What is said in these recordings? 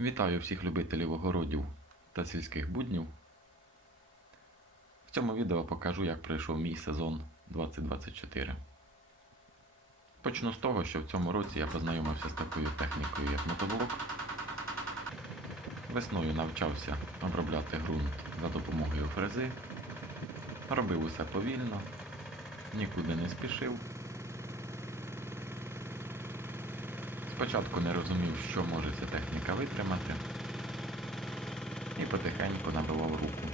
Вітаю всіх любителів огородів та сільських буднів. В цьому відео покажу, як пройшов мій сезон 2024. Почну з того, що в цьому році я познайомився з такою технікою, як мотоблок. Весною навчався обробляти ґрунт за допомогою фрези. Робив усе повільно, нікуди не спішив. Спочатку не розумів, що може ця техніка витримати, і потихеньку набивав руку.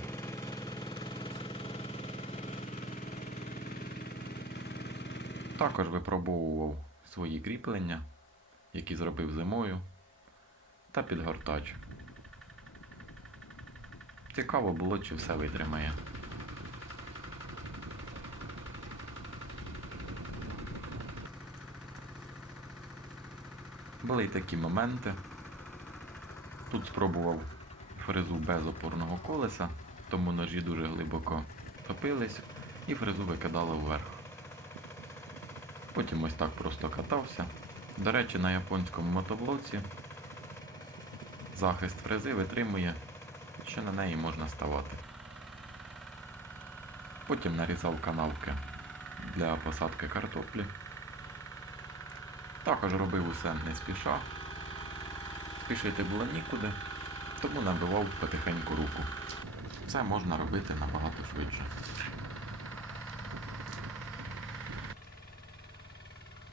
Також випробовував свої кріплення, які зробив зимою, та підгортач. Цікаво було, чи все витримає. Були й такі моменти. Тут спробував фрезу без опорного колеса, тому ножі дуже глибоко топились і фрезу викидало вверх. Потім ось так просто катався. До речі, на японському мотоблоці захист фрези витримує, що на неї можна ставати. Потім нарізав канавки для посадки картоплі. Також робив усе не спіша. Спішити було нікуди, тому набивав потихеньку руку. Це можна робити набагато швидше.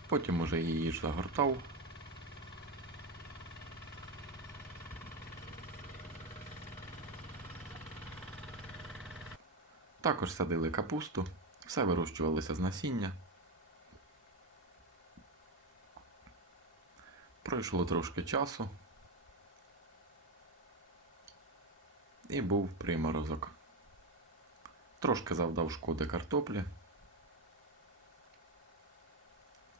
Потім уже її ж загортав. Також садили капусту, все вирощувалося з насіння. Пройшло трошки часу. І був приморозок. Трошки завдав шкоди картоплі.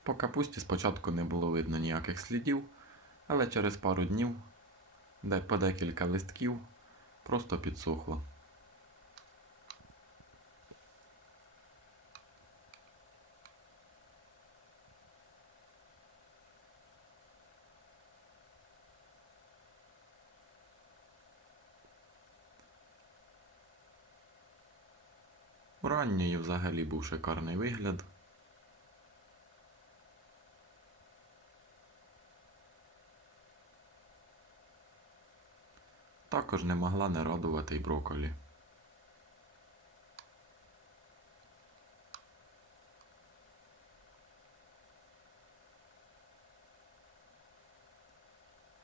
По капусті спочатку не було видно ніяких слідів, але через пару днів, де по декілька листків, просто підсохло. У ранньої взагалі був шикарний вигляд. Також не могла не радувати й брокколі.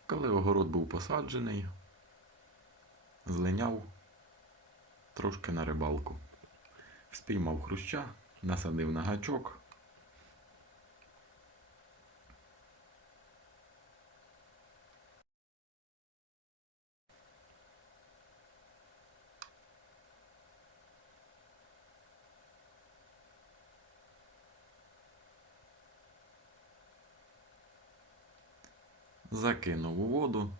Коли огород був посаджений, злиняв трошки на рибалку. Спіймав хруща, насадив на гачок. Закинув у воду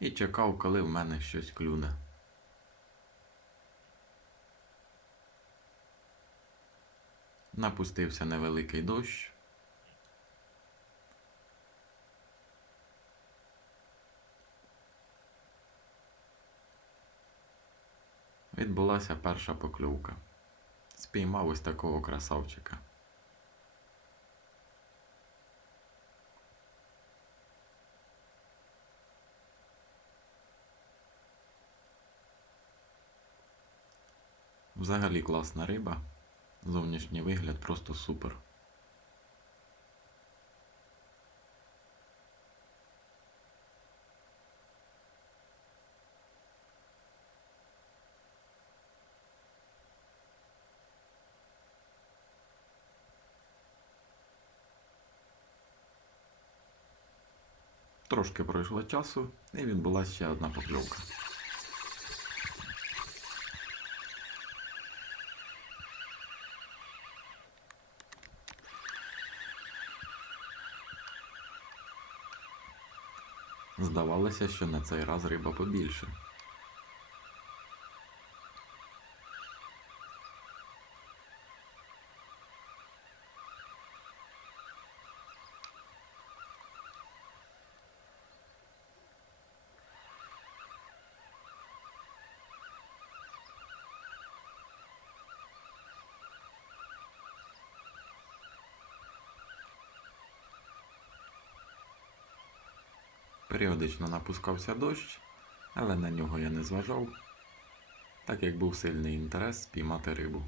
і чекав, коли в мене щось клюне. Напустився невеликий дощ. Відбулася перша покльовка. Спіймав ось такого красавчика. Взагалі класна риба. Зовнішній вигляд просто супер. Трошки пройшло часу і відбулася ще одна покльовка. Здавалося, що на цей раз риба побільше. Періодично напускався дощ, але на нього я не зважав, так як був сильний інтерес спіймати рибу.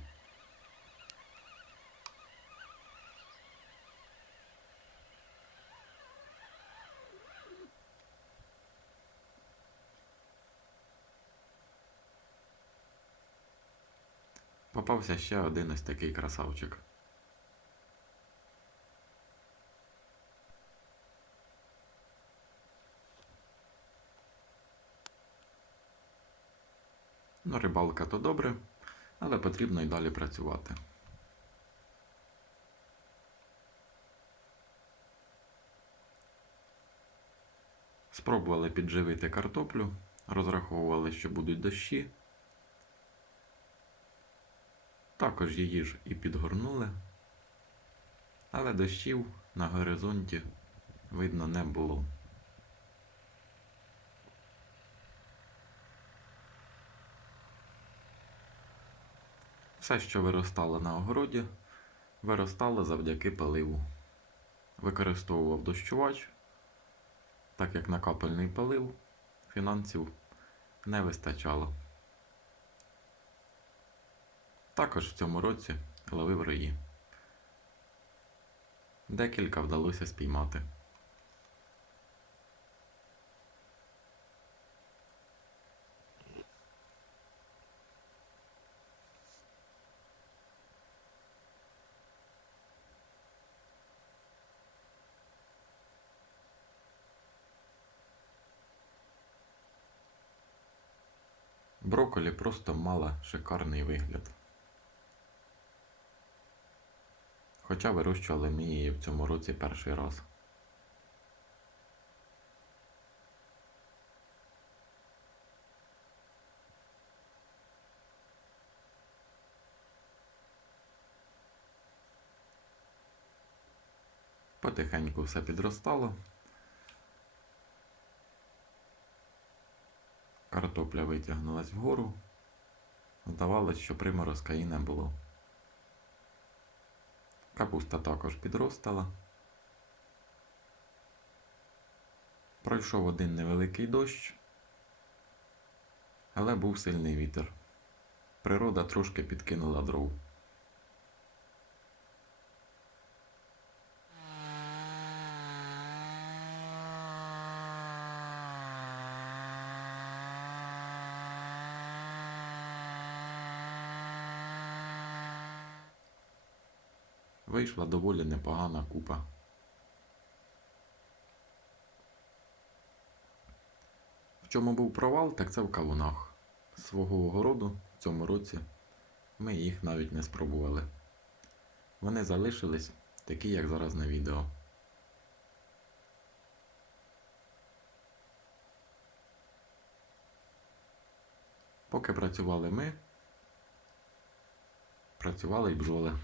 Попався ще один ось такий красавчик. Ну, рибалка то добре, але потрібно й далі працювати. Спробували підживити картоплю, розраховували, що будуть дощі. Також її ж і підгорнули, але дощів на горизонті видно не було. Все, що виростало на огороді, виростало завдяки поливу. Використовував дощувач, так як на капельний полив фінансів не вистачало. Також в цьому році ловив рої. Декілька вдалося спіймати. Брокколі просто мала шикарний вигляд. Хоча вирощували ми її в цьому році перший раз. Потихеньку все підростало. Картопля витягнулась вгору. Здавалось, що приморозка і не було. Капуста також підростала. Пройшов один невеликий дощ, але був сильний вітер. Природа трошки підкинула дров. Вийшла доволі непогана купа. В чому був провал, так це в кавунах. Свого огороду в цьому році ми їх навіть не спробували. Вони залишились такі, як зараз на відео. Поки працювали ми, працювали й бджоли.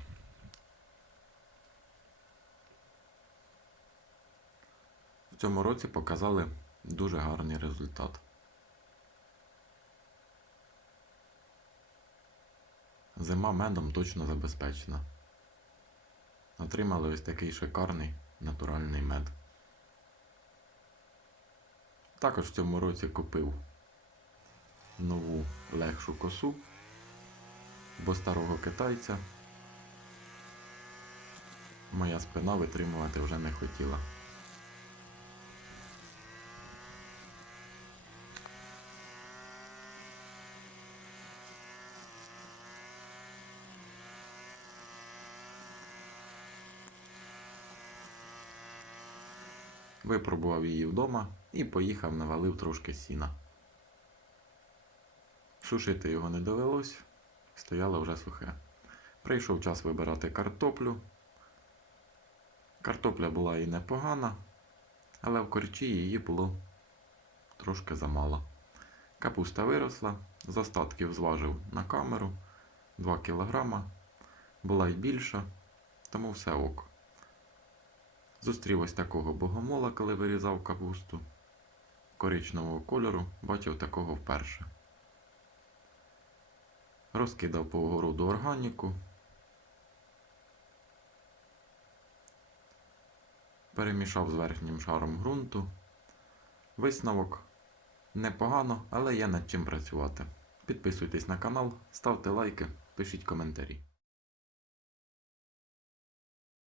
В цьому році показали дуже гарний результат. Зима медом точно забезпечена. Отримали ось такий шикарний натуральний мед. Також в цьому році купив нову легшу косу, бо старого китайця моя спина витримувати вже не хотіла. Випробував її вдома і поїхав навалив трошки сіна. Сушити його не довелось, стояло вже сухе. Прийшов час вибирати картоплю. Картопля була і непогана, але в корчі її було трошки замало. Капуста виросла, з остатків зважив на камеру 2 кг, була й більша, тому все ок. Зустрів ось такого богомола, коли вирізав капусту. Коричневого кольору бачив такого вперше. Розкидав по огороду органіку. Перемішав з верхнім шаром ґрунту. Висновок непогано, але є над чим працювати. Підписуйтесь на канал, ставте лайки, пишіть коментарі.